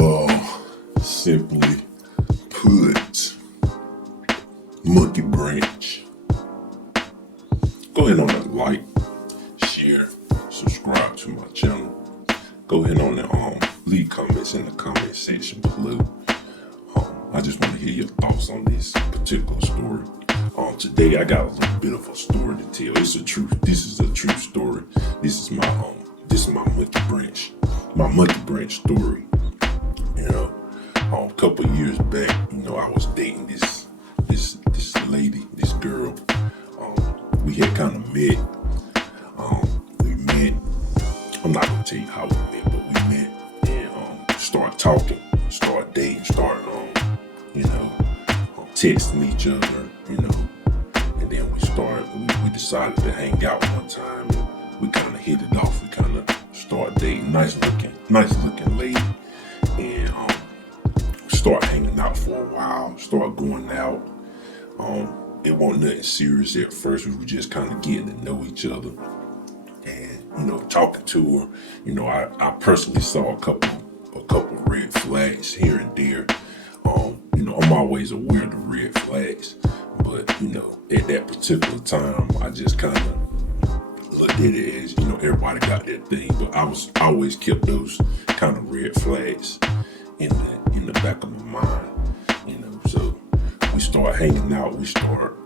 Well, simply put, monkey branch. Go ahead on and like, share, subscribe to my channel. Go ahead on and leave comments in the comment section below. I just want to hear your thoughts on this particular story. Today I got a little bit of a story to tell. This is a true story. This is my monkey branch story. You know, a couple of years back, I was dating this lady, this girl. We had kind of met. We met. I'm not gonna tell you how we met, but we met and started talking, started dating, started texting each other, and then we decided to hang out one time, and we kind of hit it off. We kind of started dating, nice looking lady, and started hanging out for a while, started going out. It wasn't nothing serious at first. We were just kind of getting to know each other, and talking to her. I personally saw a couple red flags here and there. I'm always aware of the red flags, but at that particular time, I just kind of looked at it as everybody got their thing, but I always kept those kind of red flags in the back of my mind. So we start hanging out, we start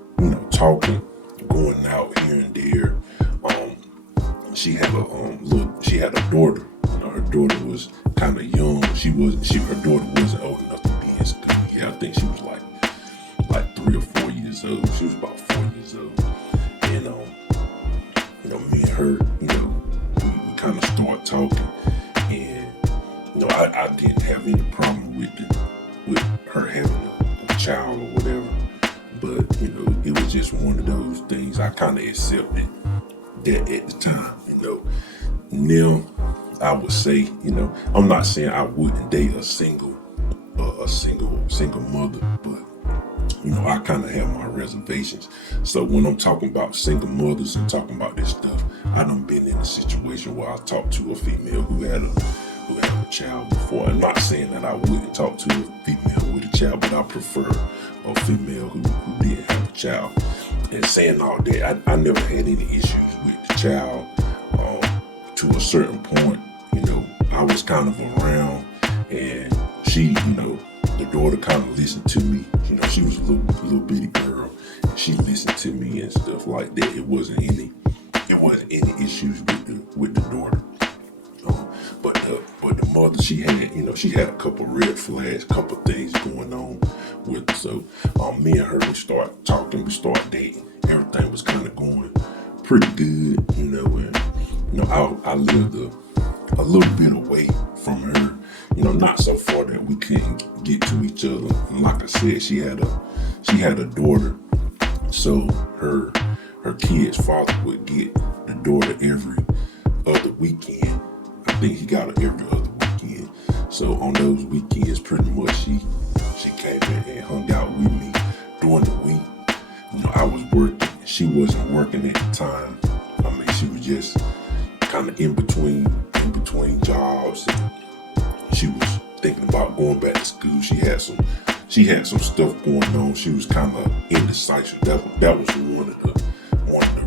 talking, going out here and there. She had a daughter. Her daughter was kind of young. Her daughter wasn't old enough to be in school. Yeah, I think she was like 3 or 4 years old. She was about 4 years old. And me and her, we kind of started talking, and I didn't have any problem with her having a child or whatever. But it was just one of those things. I kind of accepted that at the time. Now I would say, I'm not saying I wouldn't date a single mother, but I kind of have my reservations. So when I'm talking about single mothers and talking about this stuff, I done been in a situation where I talked to a female who had a child before. I'm not saying that I wouldn't talk to a female with a child, but I prefer a female who didn't have a child. And saying all that, I never had any issues with the child. To a certain point, I was kind of around, and she, the daughter kind of listened to me. She was a little bitty girl, and she listened to me and stuff like that. It wasn't any issues with the daughter. But the mother, she had a couple red flags, couple things going on with her. So me and her, we started talking, we started dating. Everything was kind of going pretty good, and I lived a little bit away from her, not so far that we couldn't get to each other. And like I said, she had a daughter, so her kid's father would get the daughter every other weekend. I think he got her every other weekend. So on those weekends, pretty much she came in and hung out with me during the week. I was working, she wasn't working at the time. She was just kind of in between jobs, and she was thinking about going back to school. She had some stuff going on. She was kind of indecisive. That was one of the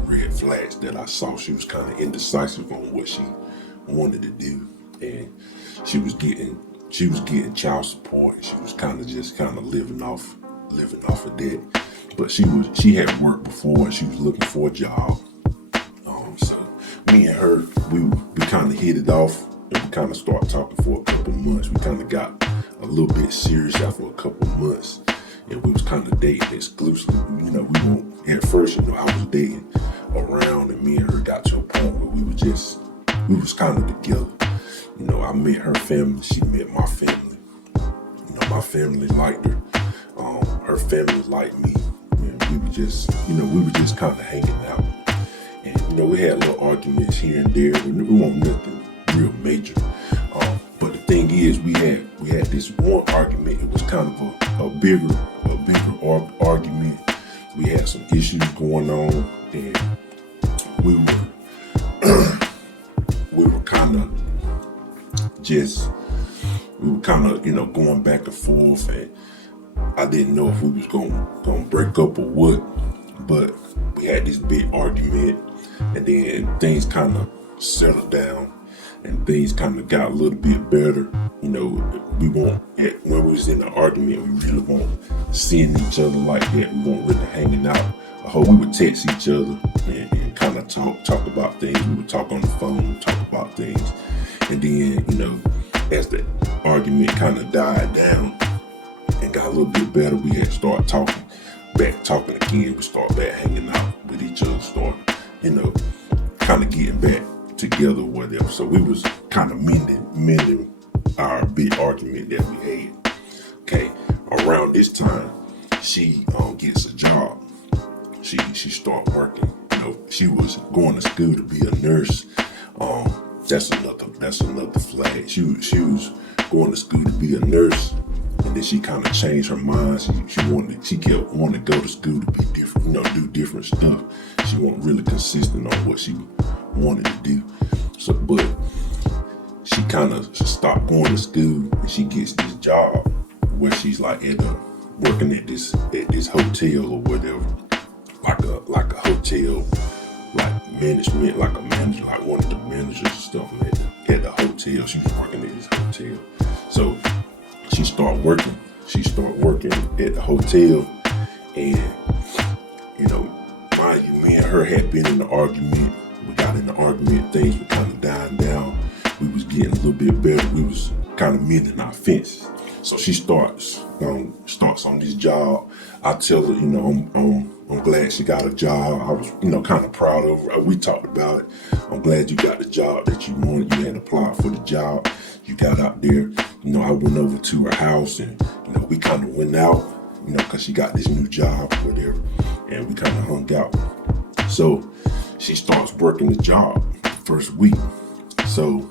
red flags that I saw. She was kind of indecisive on what she wanted to do, and she was getting child support, and she was kind of living off of that. But she had worked before, and she was looking for a job. So me and her, we kind of hit it off, and we kind of started talking for a couple of months. We kind of got a little bit serious after a couple of months, and we was kind of dating exclusively. We won't, at first, I was dating around, and me and her got to a point where we was kind of together. I met her family, she met my family. My family liked her. Her family liked me. And we were just kind of hanging out. And we had little arguments here and there. We weren't nothing real major. But the thing is, we had this one argument. It was kind of a bigger argument. We had some issues going on, and we were kind of just we were kind of, going back and forth, and I didn't know if we was gonna break up or what, but we had this big argument, and then things kind of settled down, and things kind of got a little bit better. We won't, when we was in the argument, we really won't seeing each other like that. We weren't really hanging out. We would text each other and kind of talk about things. We would talk on the phone, talk about things, and then, as the argument kind of died down and got a little bit better, we had started talking again. We started back hanging out with each other, start, kind of getting back together, whatever. So we was kind of mending our big argument that we had. Okay, around this time, she gets a job. She started working. She was going to school to be a nurse. That's another flag. She was going to school to be a nurse, and then she kind of changed her mind. She kept wanting to go to school to be different, do different stuff. She wasn't really consistent on what she wanted to do. So, but she kind of stopped going to school, and she gets this job where she's like working at this hotel or whatever, like a hotel, like management, like a manager, like one of the managers and stuff at the hotel. She was working at this hotel, so she started working. She started working at the hotel, and mind you, me and her had been in an argument. We got in an argument. Things were kind of dying down. We was getting a little bit better. We was kind of mending our fences. So she starts on this job. I tell her, I'm glad she got a job. I was, kind of proud of her. We talked about it. I'm glad you got the job that you wanted. You had applied for the job. You got out there. I went over to her house, and we kind of went out, because she got this new job or whatever, and we kind of hung out. So she starts working the job the first week. So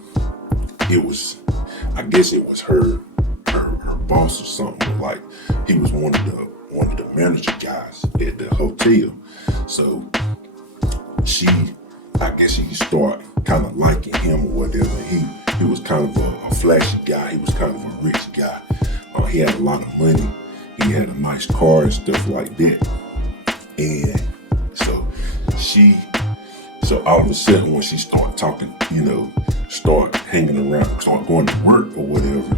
I guess it was her boss or something, but like he was one of the manager guys at the hotel. So I guess she started kind of liking him or whatever. He was kind of a flashy guy. He was kind of a rich guy. He had a lot of money. He had a nice car and stuff like that. And so all of a sudden when she started talking, start hanging around, start going to work or whatever,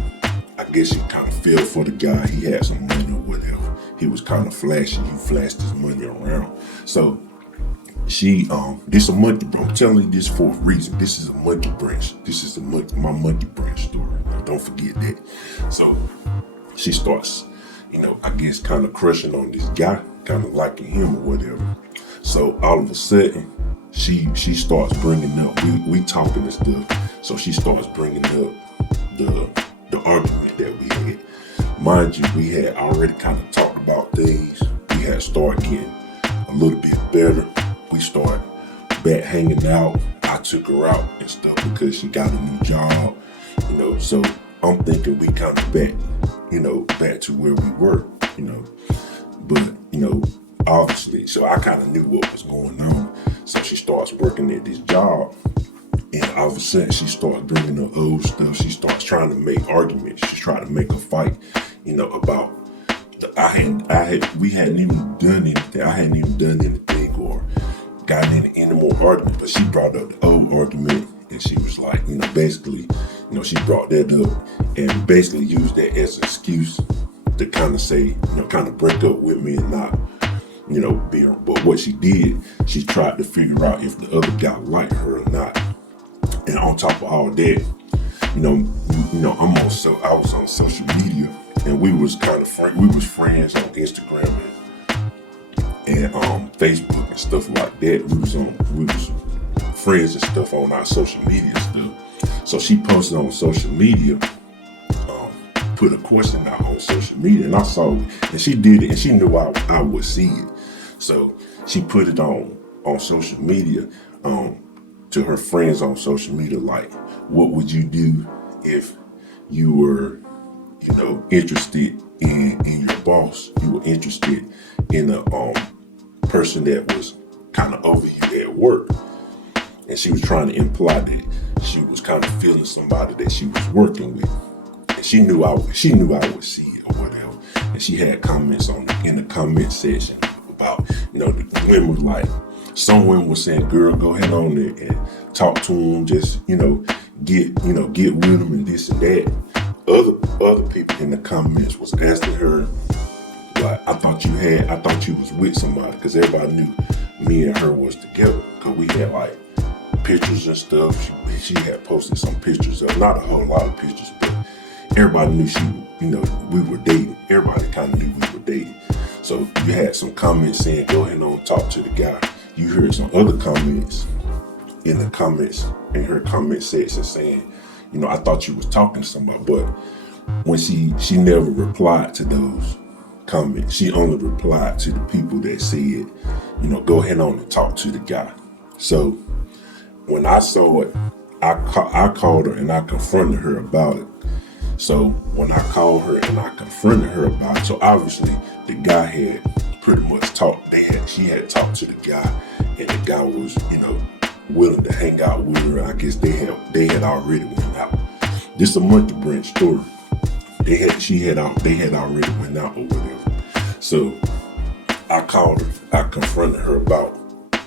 I guess she kind of fell for the guy. He had some money or whatever. He was kind of flashy. He flashed his money around. So this a monkey branch. I'm telling you this for a reason. This is a monkey branch. This is my monkey branch story. Don't forget that. So she starts, I guess kind of crushing on this guy, kind of liking him or whatever. So all of a sudden, she starts bringing up, we talking and stuff. So she starts bringing up the argument that we had. Mind you, we had already kind of talked about things. We had started getting a little bit better. We started back hanging out. I took her out and stuff because she got a new job, so I'm thinking we kind of back to where we were, but, obviously, so I kind of knew what was going on. So she starts working at this job, and all of a sudden she starts bringing up old stuff. She starts trying to make arguments. She's trying to make a fight, about we hadn't even done anything. I hadn't even done anything or gotten in any more arguments, but she brought up the old argument, and she was like, basically, she brought that up and basically used that as an excuse to kind of say, kind of break up with me and not, be her. But what she did, she tried to figure out if the other guy liked her or not. And on top of all that, I was on social media, and we was kind of we was friends on Instagram and Facebook and stuff like that. We was friends and stuff on our social media stuff. So she posted on social media, put a question out on social media, and I saw it, and she did it, and she knew I would see it. So she put it on social media, to her friends on social media, like, what would you do if you were, interested in your boss? You were interested in a person that was kind of over you at work. And she was trying to imply that she was kind of feeling somebody that she was working with. she knew I would see it or whatever. And she had comments in the comment section about, the women was like, some women were saying, girl, go ahead on there and talk to him, just, get with him and this and that. Other people in the comments was asking her, like, I thought you was with somebody, because everybody knew me and her was together, because we had like pictures and stuff. She had posted some pictures of, not a whole lot of pictures, but everybody knew we were dating. Everybody kind of knew we were dating. So you had some comments saying, go ahead and talk to the guy. You heard some other comments in her comment section saying, I thought you was talking to somebody. But when she never replied to those comments, she only replied to the people that said, go ahead on and talk to the guy. So when I saw it, I called her and I confronted her about it. So when I called her and I confronted her about it, so obviously the guy had pretty much talked. She had talked to the guy, and the guy was, willing to hang out with her. I guess they had already went out. This is a monkey branch story. They had already went out or whatever. So I called her. I confronted her about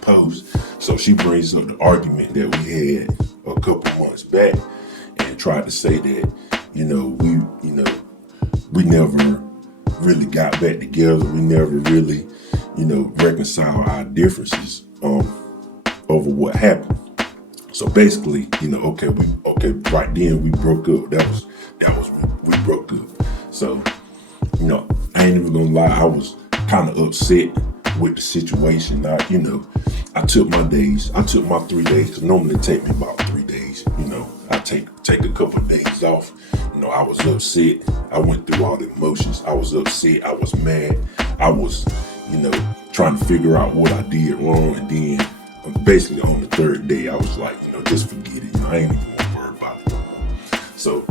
post. So she brings up the argument that we had a couple months back and tried to say that, we never really got back together. We never really, reconciled our differences over what happened. So basically, right then we broke up. That was we broke up. So, I ain't even gonna lie, I was kind of upset with the situation. I took my 3 days, because normally it take me about 3 days. I take a couple of days off. I was upset. I went through all the emotions. I was upset. I was mad. I was, trying to figure out what I did wrong. And then basically on the third day, I was like, just forget it. I ain't even want to worry about it no more. So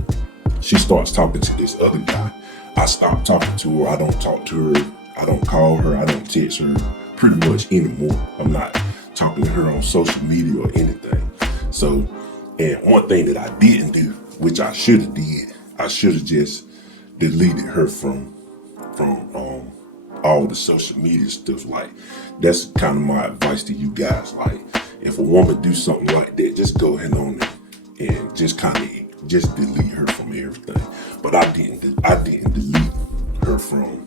she starts talking to this other guy. I stopped talking to her. I don't talk to her. I don't call her. I don't text her pretty much anymore. I'm not talking to her on social media or anything. So, and one thing that I didn't do, which I should have did, I should have just deleted her from all the social media stuff. Like, that's kind of my advice to you guys. Like, if a woman do something like that, just go ahead on it and just delete her from everything. But I didn't delete her from.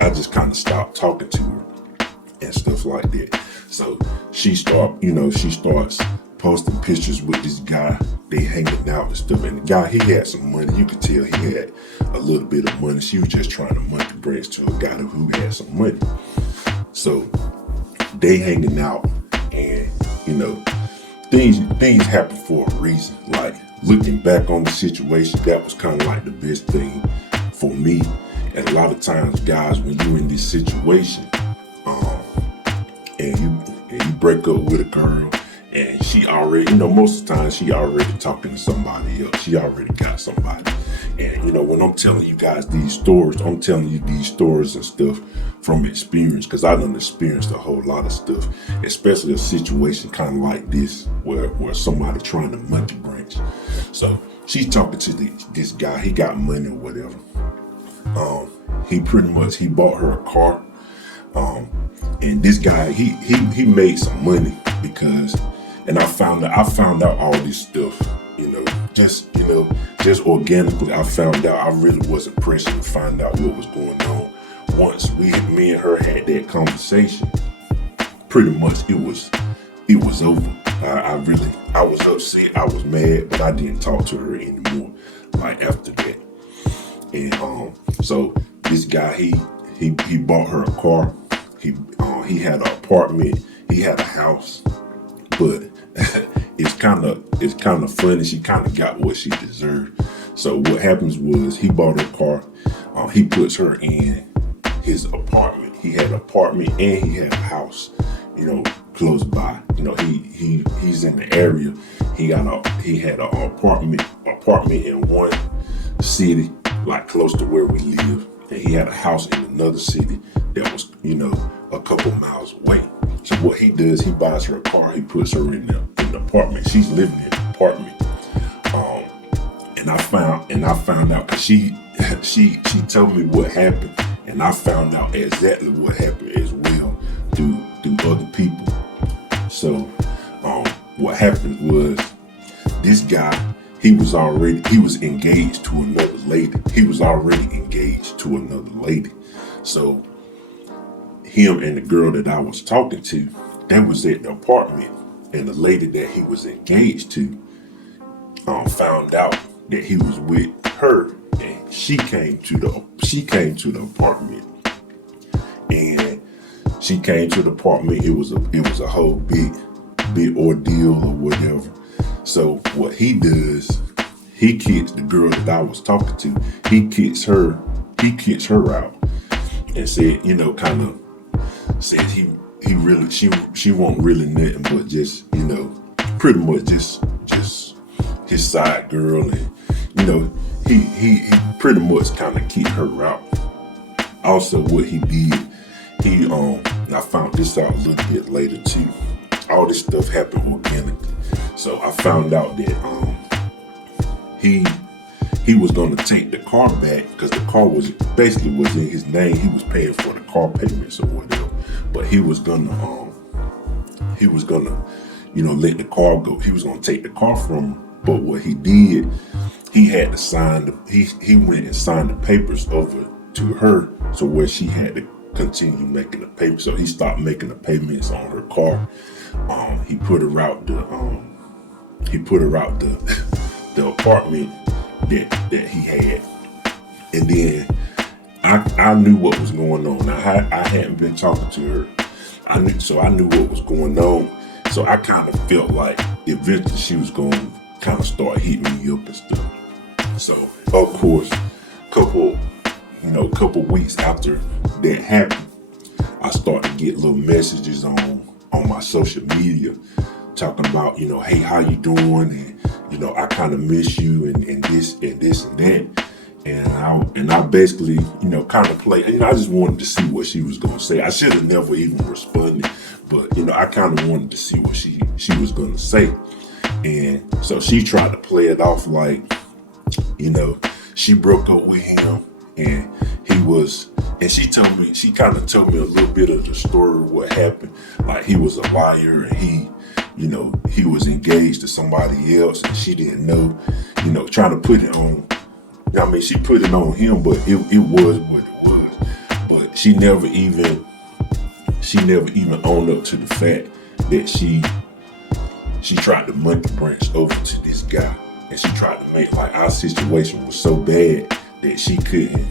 I just kind of stopped talking to her and stuff like that. So she starts posting pictures with this guy. They hanging out and stuff. And the guy, he had some money. You could tell he had a little bit of money. She was just trying to monkey branch to a guy who had some money. So they hanging out, and things happen for a reason. Like, looking back on the situation, that was kind of like the best thing for me. And a lot of times, guys, when you're in this situation, and you break up with a girl, and she already, most of the time she already talking to somebody else. She already got somebody. And when I'm telling you guys these stories, I'm telling you these stories and stuff from experience, because I done experienced a whole lot of stuff, especially a situation kind of like this where somebody trying to monkey branch. So she's talking to this guy. He got money or whatever. He bought her a car. And this guy, he made some money because, and I found out all this stuff, just organically. I found out. I really wasn't pressing to find out what was going on. Once me and her had that conversation, pretty much it was over. I was upset. I was mad, but I didn't talk to her anymore. Like, after that, and so this guy, he bought her a car. He had an apartment. He had a house, but it's kind of funny. She kind of got what she deserved. So what happens was, he bought her car. He puts her in his apartment. He had an apartment and he had a house, close by. He's in the area. He had an apartment in one city, like close to where we live, and he had a house in another city that was, a couple miles away. So what he does, he buys her a car. He puts her in the apartment. She's living in the apartment. And and I found out because she told me what happened, and I found out exactly what happened as well through other people. So what happened was this guy, he was engaged to another lady. He was already engaged to another lady. So him and the girl that I was talking to, they was at the apartment, and the lady that he was engaged to found out that he was with her, and she came to the apartment. And she came to the apartment. It was a whole big ordeal or whatever. So what he does, he kicks the girl that I was talking to. He kicks her out and said, kind of said she won't really nothing but just, pretty much just his side girl, and he pretty much kind of kicked her out. Also, what he did, I found this out a little bit later too. All this stuff happened organically. So I found out that he was gonna take the car back because the car was in his name. He was paying for the car payments or whatever. But he was gonna let the car go. He was gonna take the car from her. But what he did, he had to sign he went and signed the papers over to her, so where she had to continue making the payments. So he stopped making the payments on her car. He put her out the apartment that he had, and then I knew what was going on. I hadn't been talking to her. I knew what was going on. So I kind of felt like eventually she was going to kind of start hitting me up and stuff. So of course, couple weeks after that happened, I started to get little messages on my social media talking about, hey, how you doing? And, I kind of miss you and this and this and that. And I basically, kind of played, I just wanted to see what she was going to say. I should have never even responded, but, I kind of wanted to see what she was going to say. And so she tried to play it off like, she broke up with him, and she kind of told me a little bit of the story of what happened. Like he was a liar, and he was engaged to somebody else, and she didn't know, trying to put it on. She put it on him, but it was what it was. But she never even owned up to the fact that she tried to monkey branch over to this guy, and she tried to make like our situation was so bad that she couldn't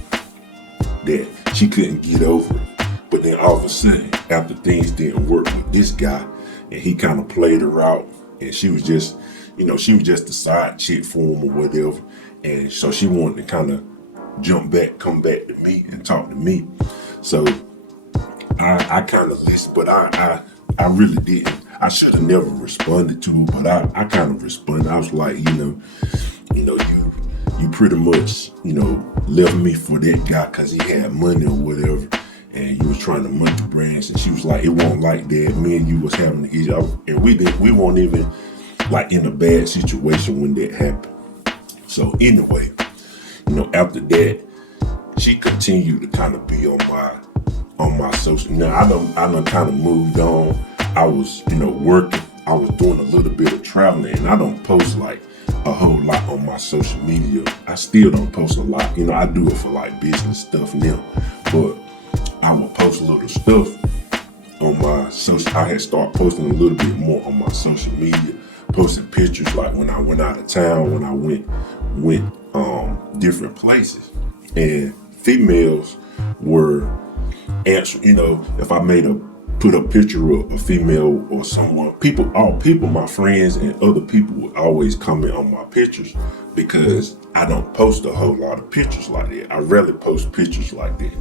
get over it. But then all of a sudden, after things didn't work with this guy, and he kind of played her out, and she was just a side chick for him or whatever. And so she wanted to kind of come back to me and talk to me. So I kind of listened, but I really didn't. I should have never responded to her, but I kind of responded. I was like, you pretty much, left me for that guy because he had money or whatever, and you was trying to monkey branch. And she was like, it wasn't like that. Me and you was having an issue, and we weren't even like in a bad situation when that happened. So anyway, after that, she continued to kind of be on my social. Now I done kind of moved on. I was, working. I was doing a little bit of traveling, and I don't post like a whole lot on my social media. I still don't post a lot. I do it for like business stuff now, but I will post a little stuff on my social. I had started posting a little bit more on my social media, posting pictures like when I went out of town, when I went different places, and females were answering. If I put a picture of a female or someone, all people, my friends and other people would always comment on my pictures because I don't post a whole lot of pictures like that. I rarely post pictures like that.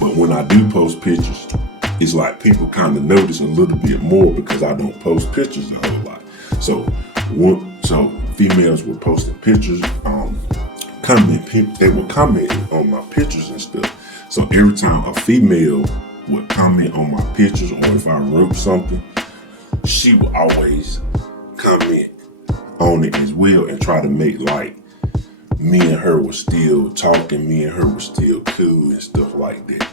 But when I do post pictures, it's like people kind of notice a little bit more because I don't post pictures a whole lot. So females were posting pictures, they were commenting on my pictures and stuff. So every time a female would comment on my pictures, or if I wrote something, she would always comment on it as well and try to make like me and her were still talking, me and her were still cool and stuff like that.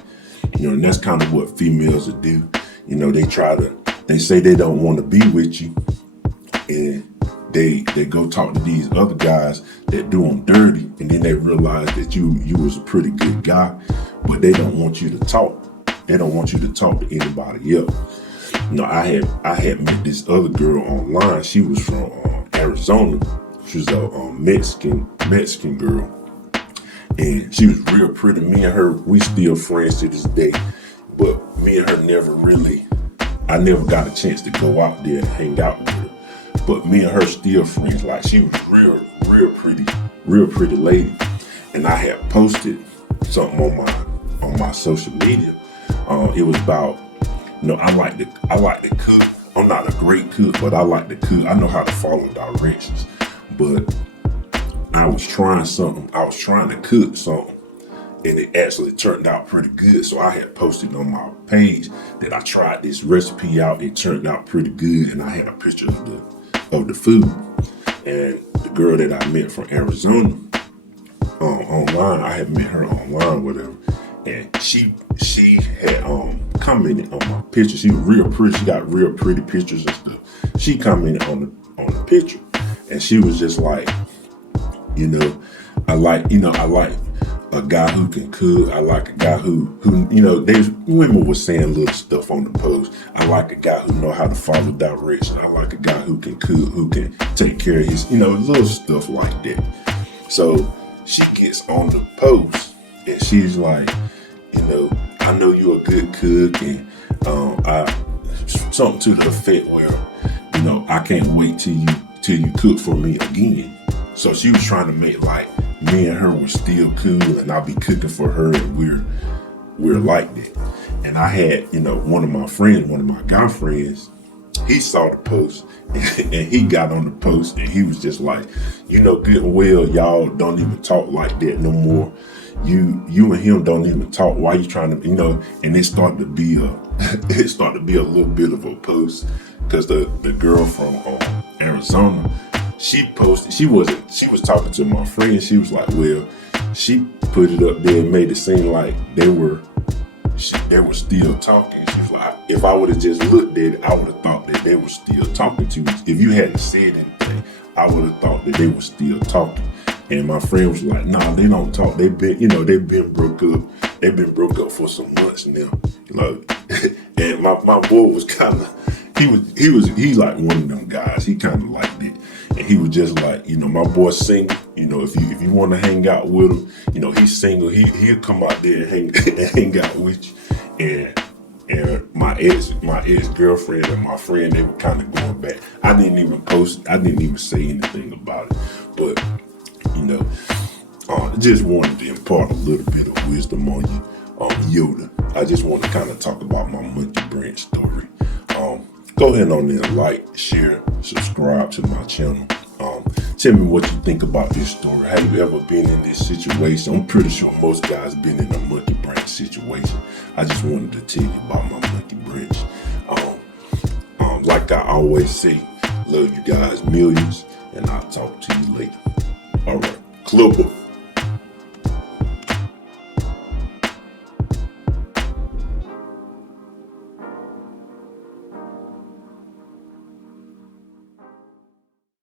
And that's kind of what females will do. They say they don't want to be with you, and they go talk to these other guys that do them dirty, and then they realize that you was a pretty good guy, but they don't want you to talk. They don't want you to talk to anybody else. I had met this other girl online. She was from Arizona. She was a Mexican girl, and she was real pretty. Me and her, we still friends to this day, but me and her I never got a chance to go out there and hang out with her. But me and her still friends. Like, she was real pretty lady. And I had posted something on my social media. It was about, I like to cook. I'm not a great cook, but I like to cook. I know how to follow directions. But I was trying something. I was trying to cook something, and it actually turned out pretty good. So I had posted on my page that I tried this recipe out. It turned out pretty good, and I had a picture of the food. And the girl that I met from Arizona online, I had met her online, whatever, and she had commented on my picture. She was real pretty. She got real pretty pictures and stuff. She commented on the picture, and she was just like, I like a guy who can cook. I like a guy who women were saying little stuff on the post. I like a guy who know how to follow direction. I like a guy who can cook, who can take care of his, little stuff like that. So she gets on the post and she's like, I know you're a good cook, and something to the effect where, I can't wait till you cook for me again. So she was trying to make like me and her were still cool, and I'll be cooking for her, and we're like that. And I had, one of my guy friends, he saw the post and he got on the post, and he was just like, good and well, y'all don't even talk like that no more. You and him don't even talk. Why you trying to, and it started to be a little bit of a post, because the girl from Arizona, she posted, she was talking to my friend. She was like, well, she put it up there and made it seem like they were still talking. She was like, if I would have just looked at it, I would have thought that they were still talking to me. If you hadn't said anything, I would have thought that they were still talking. And my friend was like, nah, they don't talk. They've been broke up. They've been broke up for some months now. And my boy was kind of, he's like one of them guys. He kind of like that. And he was just like, my boy's single. If you want to hang out with him, he's single. He'll come out there and hang out with you. And my ex-girlfriend and my friend, they were kind of going back. I didn't even say anything about it. But, just wanted to impart a little bit of wisdom on you. Yoda, I just want to kind of talk about my monkey branch story. Go ahead on there, like, share, subscribe to my channel. Tell me what you think about this story. Have you ever been in this situation? I'm pretty sure most guys been in a monkey branch situation. I just wanted to tell you about my monkey branch. Like I always say, love you guys millions, and I'll talk to you later. All right, Clubber.